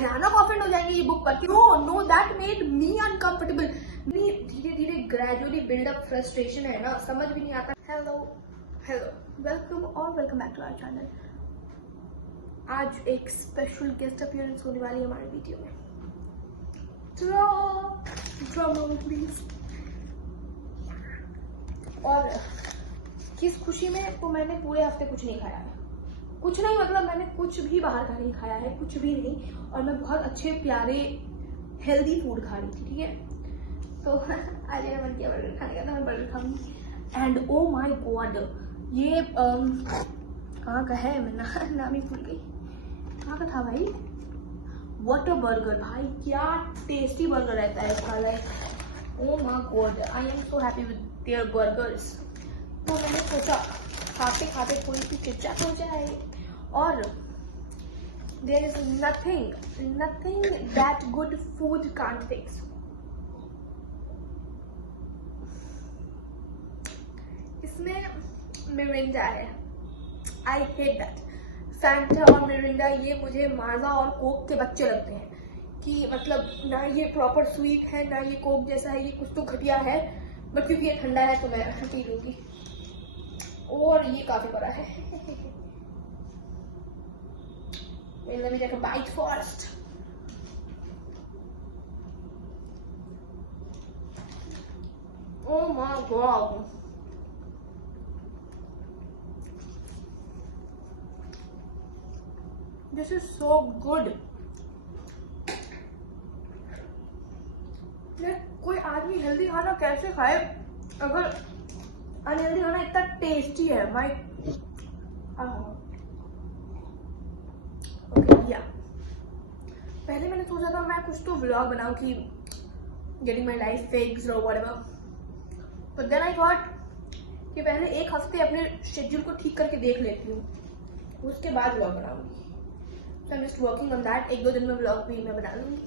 भयानक ऑफेंड हो जाएंगे ये बुक पढ़ के। No no, that made me uncomfortable. धीरे धीरे ग्रेजुअली बिल्डअप फ्रस्ट्रेशन है ना, समझ भी नहीं आता। हेलो हेलो, वेलकम और welcome back to our channel. आज एक स्पेशल गेस्ट अपीयरेंस होने वाली है हमारे वीडियो में। Drum please. और किस खुशी में, तो मैंने पूरे हफ्ते कुछ नहीं खाया है। कुछ नहीं मतलब मैंने कुछ भी बाहर का नहीं खाया है, कुछ भी नहीं। और मैं बहुत अच्छे प्यारे हेल्दी फूड खा रही थी, ठीक है। तो आज मेरा मन किया बर्गर खाने का, तो मैं बर्गर खाऊंगी। एंड ओ माय गॉड, ये कहाँ का है, मैं नाम ही भूल गई। कहाँ का था भाई? व्हाट अ बर्गर भाई, क्या टेस्टी बर्गर रहता है इसका। Like oh my God, I am so happy with their burgers. तो मैंने सोचा खाते खाते थोड़ी सी चिटचाट हो जाए। और there is nothing that good food can't fix. इसमें मिरिंडा है, आई हेट दैट। फैंटा और मिरिंडा ये मुझे माजा और कोक के बच्चे लगते हैं कि मतलब ना ये प्रॉपर स्वीट है ना ये कोक जैसा है, ये कुछ तो घटिया है। बट क्योंकि ये ठंडा है तो मैं पी लूंगी। और ये काफी बड़ा है। Let me take a bite first. Oh my god. This is so good. कोई आदमी हेल्दी खाना कैसे खाए अगर अनहेल्दी खाना इतना टेस्टी है भाई। ओके या पहले मैंने सोचा था मैं कुछ तो व्लॉग बनाऊं कि गेटिंग माय लाइफ फिक्स्ड और whatever, but then I thought कि पहले एक हफ्ते अपने शेड्यूल को ठीक करके देख लेती हूँ, उसके बाद व्लॉग बनाऊंगी। So I am just working on that. एक दो दिन में व्लॉग भी मैं बना लूंगी।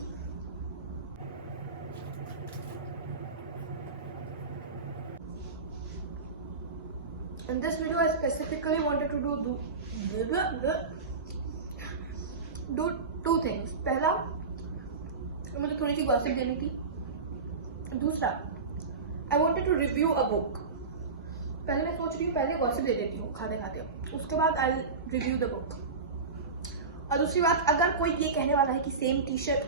In this video, I specifically wanted to do two things. पहला, मुझे थोड़ी सी गॉसिप देनी थी। दूसरा, I wanted to review a book. पहले मैं सोच रही हूँ पहले गॉसिप दे देती हूँ खाते खाते, उसके बाद I'll review the book. और दूसरी बात, अगर कोई ये कहने वाला है कि सेम टी शर्ट,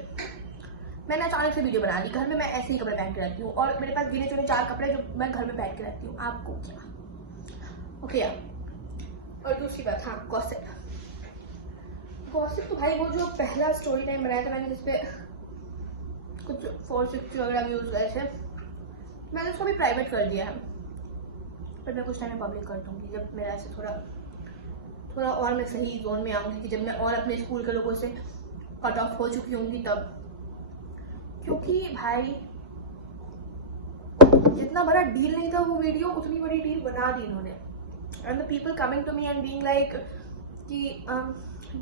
मैंने अचानक से वीडियो बना ली। घर में मैं ऐसे ही कपड़े पहन के रहती हूँ और मेरे पास गिने चुने 4 कपड़े जो मैं घर में पहन के रहती हूँ। आपको क्या ओके और दूसरी बात, हाँ गॉसिप तो भाई वो जो पहला स्टोरी टाइम बनाया था मैंने जिसपे कुछ 460 वगैरह व्यूज गए थे, मैंने उसको भी प्राइवेट कर दिया है। पर मैं कुछ टाइम में पब्लिक कर दूंगी जब मेरा ऐसे थोड़ा और मैं सही जोन में आऊंगी, कि जब मैं और अपने स्कूल के लोगों से कट ऑफ हो चुकी होंगी तब। क्योंकि भाई जितना बड़ा डील नहीं था वो वीडियो, उतनी बड़ी डील बना दी इन्होंने। And the people coming to me and being like कि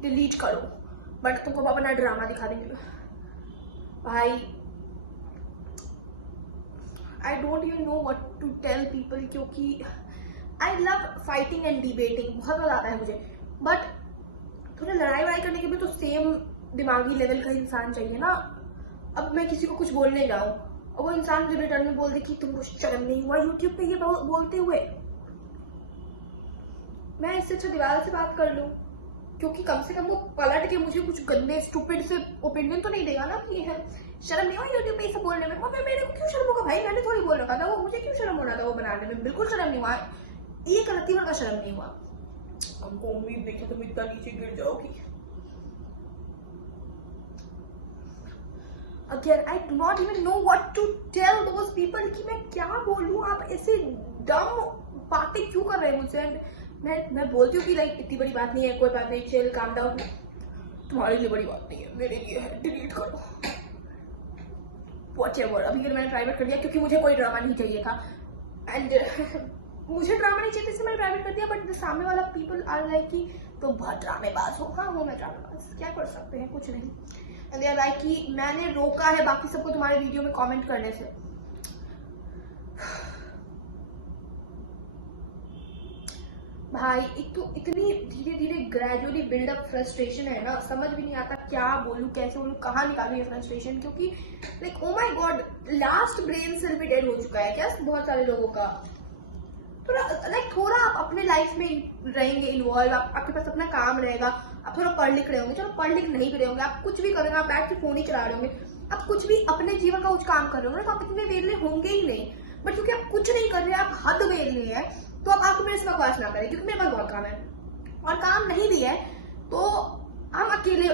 डिलीट करो, बट तुमको अपना ड्रामा दिखा देंगे। भाई I don't even know what to tell people, क्योंकि I love fighting and debating, बहुत मजा आता है मुझे। बट थोड़ा लड़ाई वड़ाई करने के भी तो सेम दिमागी लेवल का इंसान चाहिए ना। अब मैं किसी को कुछ बोलने जाऊँ और वो इंसान मुझे रिटर्न में बोल दे कि तुमको शर्म नहीं हुआ यूट्यूब पे ये बोलते हुए, मैं इससे अच्छा दीवार से बात कर लूं। क्योंकि कम से कम वो पलट के मुझे कुछ गंदे स्टूपिड से ओपिनियन तो नहीं देगा ना कि है शर्म नहीं हुआ यूट्यूब पे ये सब बोलने में। फिर मेरे को क्यों शर्म होगा भाई, मैंने थोड़ी बोल रखा था, वो मुझे क्यों शर्म होना था वो बनाने में। बिल्कुल शर्म नहीं हुआ, एक रत्ती भर का शर्म नहीं हुआ। हमको उम्मीद नहीं कि तुम इतना नीचे गिर जाओगी। Again, I do not even know what to tell those people कि मैं क्या बोलूँ। आप ऐसे डम बातें क्यों कर रहे हैं मुझसे। मैं बोलती हूँ कि लाइक इतनी बड़ी बात नहीं है, कोई बात नहीं, चिल काम डाउन। तुम्हारे लिए बड़ी बात नहीं है, मेरे लिए है, डिलीट करो व्हाटएवर। अभी मैंने प्राइवेट कर दिया क्योंकि मुझे कोई ड्रामा नहीं चाहिए था। एंड मुझे ड्रामा नहीं चाहिए इसलिए मैंने प्राइवेट कर दिया। बट सामने वाला पीपल आर लाइक कि तो बहुत ड्रामेबाज हो। हाँ हूँ मैं ड्रामेबाज, क्या कर सकते हैं, कुछ नहीं। एंड दे आर लाइक कि मैंने रोका है बाकी सबको तुम्हारे वीडियो में कमेंट करने से। भाई एक तो इतनी धीरे धीरे ग्रेजुअली बिल्डअप फ्रस्ट्रेशन है ना, समझ भी नहीं आता क्या बोलूं, कैसे बोलूं, कहाँ निकालूं ये फ्रस्ट्रेशन, क्योंकि like oh my god, last brain cell भी डेड हो चुका है क्या बहुत सारे लोगों का। थोड़ा आप अपने लाइफ में रहेंगे इन्वॉल्व, आपके पास अपना काम रहेगा, आप थोड़ा पढ़ लिख रहे होंगे, चलो पढ़ लिख नहीं रहे होंगे, आप कुछ भी करेंगे, आप बैठ के फोन ही चला रहे होंगे, आप कुछ भी अपने जीवन का कुछ काम कर रहे होंगे तो आप इतने वेले होंगे ही नहीं। बट क्योंकि आप कुछ नहीं कर रहे, आप हद वेले हैं, तो अब आपको मेरे से बकवास ना करें, क्योंकि मेरे पास बहुत काम है, और काम नहीं भी है तो हम अकेले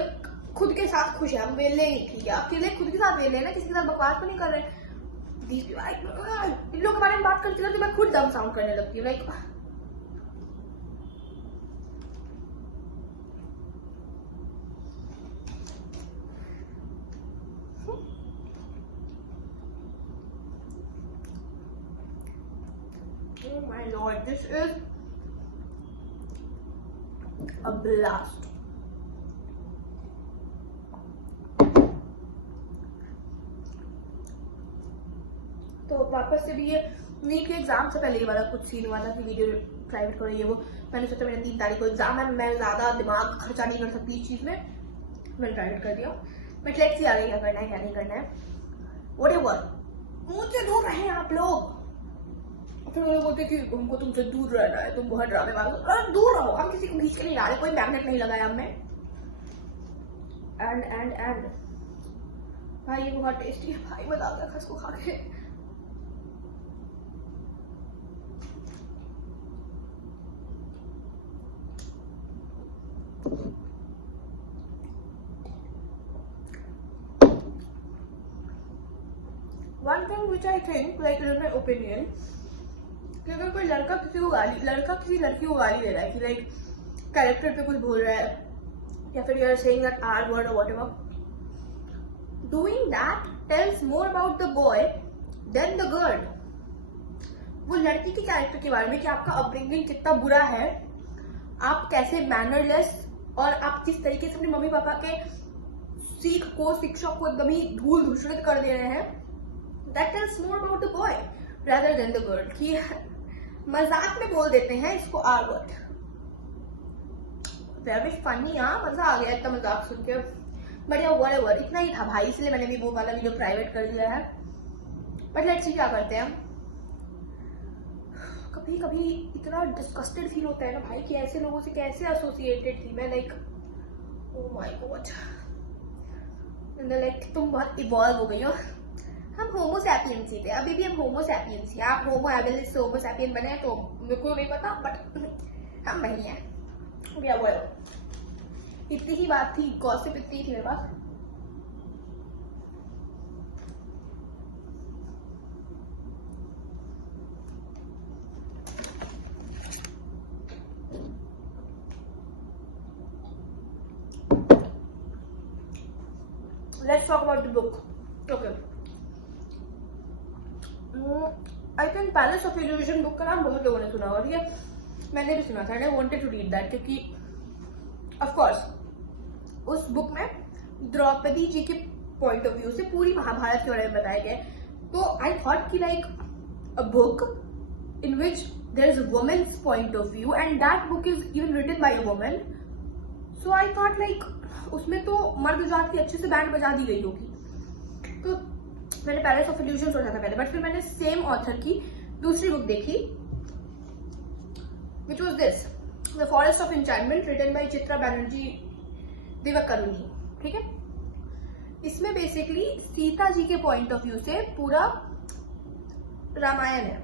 खुद के साथ खुश है, हम वेले नहीं, ठीक है, अकेले खुद के साथ वेले है ना, किसी के साथ बकवास तो नहीं कर रहे। इन लोगों के बारे में बात करती हूँ तो मैं खुद डम साउंड करने लगती हूँ, like oh my lord, this is a blast. तो वापस से भी ये नीट के एग्जाम से पहले ये वाला कुछ सीन हुआ था कि वीडियो प्राइवेट करो ये वो, मैंने सोचा मेरा 3 तारीख को एग्जाम है, मैं ज्यादा दिमाग खर्चा नहीं कर सकती इस चीज में, मैंने प्राइवेट कर दिया। बट लेट्स सी आगे क्या करना है क्या नहीं करना है, व्हाटएवर, मुझसे दूर रहे आप लोग। फिर वो लोग बोलते कि हमको तुमसे दूर रहना है, तुम बहुत ड्रामेबाज हो, दूर रहो, हम किसी को खींच के नहीं ला रहे, कोई मैग्नेट नहीं लगाया हमने। एंड भाई ये बहुत टेस्टी है भाई, मजा आ गया इसको खा के। One thing which I think, like in my opinion, कि अगर कोई लड़का किसी लड़की को गाली दे रहा है कि लाइक कैरेक्टर पे कुछ बोल रहा है, या फिर you're saying that R word or whatever, doing that tells more about the boy than the girl. वो लड़की के कैरेक्टर के बारे में कि आपका अपब्रिंगिंग कितना बुरा है, आप कैसे मैनरलेस और आप किस तरीके से अपने मम्मी पापा के शिक्षा को एकदम ही धूल धूसरित कर दे रहे हैं, that tells more about the boy rather than the girl. कि मजाक में बोल देते हैं इसको R word, वेरी फनी, हाँ मजा आ गया इतना मजाक सुन के, बढ़िया व्हाटएवर, इतना ही था भाई, इसलिए मैंने भी वो वाला वीडियो प्राइवेट कर दिया है। बट लेट्स सी क्या करते हैं। कभी कभी इतना डिस्कस्टेड फील होता है ना भाई कि ऐसे लोगों से कैसे एसोसिएटेड थी मैं, like oh my God, like तुम बहुत इवॉल्व हो गई हो, हम होमो सैपियंस ही थे, अभी भी हम होमो सैपियंस ही, आप होमो एबिलिस से होमो सैपियन बने तो मेरे को नहीं पता, बट हम वही हैं। क्या बोलो, इतनी ही बात थी, गॉसिप इतनी थी मेरे पास। Let's talk about the book. Okay. I think palace of illusion book का नाम बहुत लोगों ने सुना होगा, ठीक है, मैंने भी सुना था, I wanted to read that, क्योंकि ऑफ कोर्स उस बुक में द्रौपदी जी के पॉइंट ऑफ व्यू से पूरी महाभारत के बारे में बताया गया है। तो आई थॉट कि like a book in which there is a women's point of view and that book is even written by a woman, so I thought like उसमें तो मर्द जात की अच्छे से बैंड बजा दी गई होगी। तो मैंने पैलेस ऑफ इल्यूजन सोचा था पहले, बट फिर मैंने सेम ऑथर की दूसरी बुक देखी, which was this the forest of enchantment, written by Chitra Banerjee Divakaruni, ठीक है। इसमें बेसिकली सीता जी के पॉइंट ऑफ व्यू से पूरा रामायण है।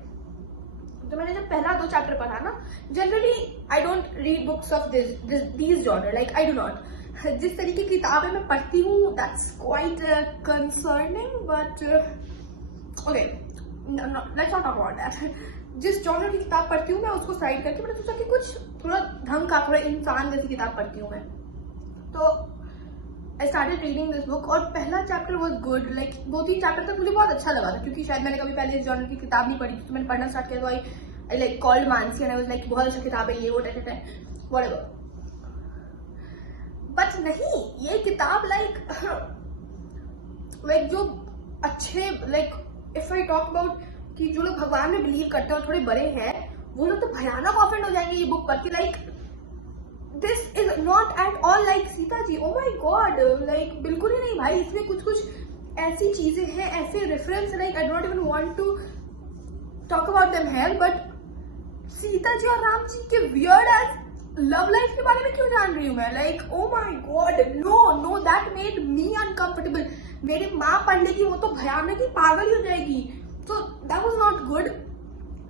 तो मैंने जब पहला 2 चैप्टर पढ़ा ना, generally I don't read books of this genre, like I do not, जिस तरीके की किताबें मैं पढ़ती हूँ that's quite concerning, but okay let's not talk about that. जिस जॉनर की किताब पढ़ती हूँ मैं उसको साइड करके मैंने सोचा कि कुछ थोड़ा ढंग का, थोड़ा इंसान जैसी किताब पढ़ती हूँ मैं। तो I started reading this book और पहला chapter was good, like 2-3 chapter तक मुझे बहुत अच्छा लगा था, क्योंकि शायद मैंने कभी पहले इस जॉनर की किताब नहीं पढ़ी थी, तो मैंने पढ़ना स्टार्ट किया, तो I like called Mansi and I was like बहुत अच्छी किताब है ये वो व्हाटएवर। बट नहीं, ये किताब लाइक जो अच्छे, like if I talk about कि जो लोग भगवान में बिलीव करते हैं और थोड़े बड़े हैं, वो लोग तो भयानक ऑफेंड हो जाएंगे ये बुक पढ़ के, like this is not at all like Sita ji, oh my god, like बिल्कुल ही नहीं भाई, इसमें कुछ कुछ ऐसी चीजें हैं, ऐसे reference, like I don't even want to talk about them here, but Sita ji और राम जी के वियर्ड एज लव लाइफ के बारे में क्यों जान रही हूँ मैं, like oh my god, no no, that made me uncomfortable. मेरी माँ पढ़ लेगी वो तो भयानक ही पागल हो जाएगी, तो that was not good.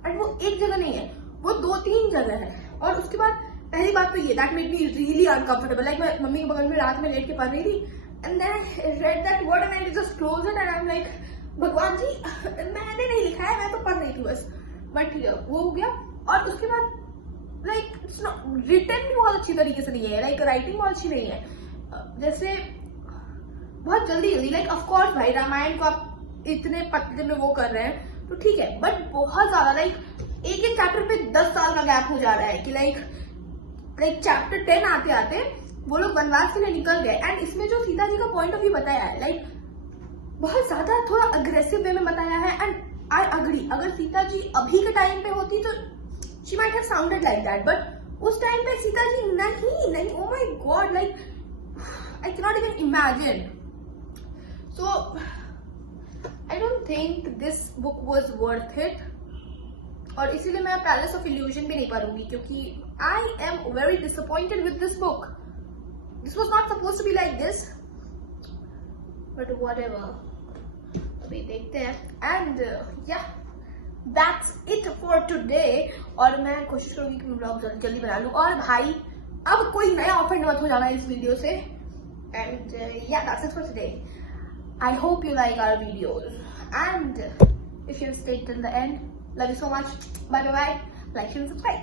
And वो एक जगह नहीं है, वो 2-3 जगह है। और उसके बाद पहली बात तो ये, that made me really uncomfortable, like मैं मम्मी के बगल में रात में लेट के पढ़ रही थी, and then I read that word and I just close it and I am like भगवान जी मैंने नहीं लिखा है, मैं तो पढ़ रही थी बस, बट वो हो गया। और उसके बाद लाइक रिटन भी बहुत अच्छी तरीके से नहीं है, लाइक राइटिंग बहुत अच्छी नहीं है, जैसे बहुत जल्दी जल्दी, लाइक ऑफकोर्स भाई रामायण को आप इतने पतले में वो कर रहे हैं तो ठीक है, बट बहुत ज्यादा लाइक एक एक चैप्टर पे 10 साल का गैप हो जा रहा है कि लाइक चैप्टर 10 आते आते वो लोग वनवास के लिए निकल गए। एंड इसमें जो सीता जी का पॉइंट ऑफ व्यू बताया है, लाइक बहुत ज्यादा थोड़ा अग्रेसिव वे में बताया है, एंड आई अग्री, अगर सीता जी अभी के टाइम पे होती तो she might have sounded like that, but उस टाइम पे सीता जी नहीं, oh my god, like I cannot even imagine. So I don't think this book was worth it, और इसीलिए मैं पैलेस ऑफ इल्यूजन भी नहीं पढ़ूंगी, क्योंकि I am very disappointed with this book. This was not supposed to be like this, but whatever, अभी देखते हैं। And yeah, that's it for today, और मैं कोशिश करूंगी कि मैं ब्लॉग जल्दी बना लूं, और भाई अब कोई नया ऑफेंड मत हो जाना इस वीडियो से। And yeah, that's it for today. I hope you like our videos, and if you stayed till the end, love you so much. Bye bye, like and subscribe.